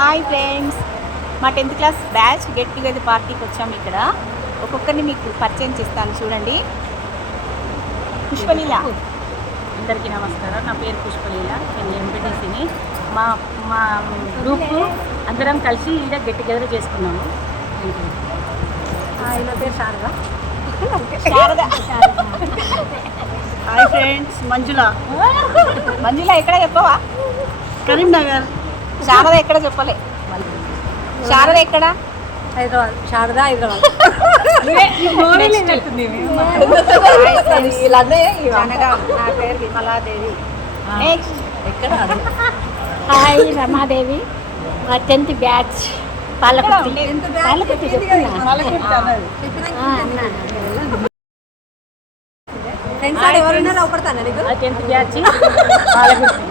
Hi friends, మా 10th class batch get together పార్టీకి వచ్చాము. ఇక్కడ ఒక్కొక్కరిని మీకు పరిచయం చేస్తాను చూడండి. పుష్పలీల. అందరికీ నమస్కారం. నా పేరు పుష్పలీల. నేను ఎంపీటీసీని. మా మా గ్రూప్ అందరం కలిసి ఇలా గెట్ టుగెదర్ చేసుకున్నాము. నా పేరు శారదా. హాయ్ ఫ్రెండ్స్, మంజుల. మంజుల ఎక్కడ చెప్పవా? కరీంనగర్. శారద ఎక్కడ చెప్పలే. శారద ఎక్కడ? హైదరాబాద్. శారదా హైదరాబాద్. నా పేరు విమలాదేవి. నెక్స్ట్ ఎక్కడ? హాయ్ రమాదేవి. మా 10th batch Palakurthi. Palakurthi friends ఎవరైనా లోపడతాను. 10th batch Palakurthi.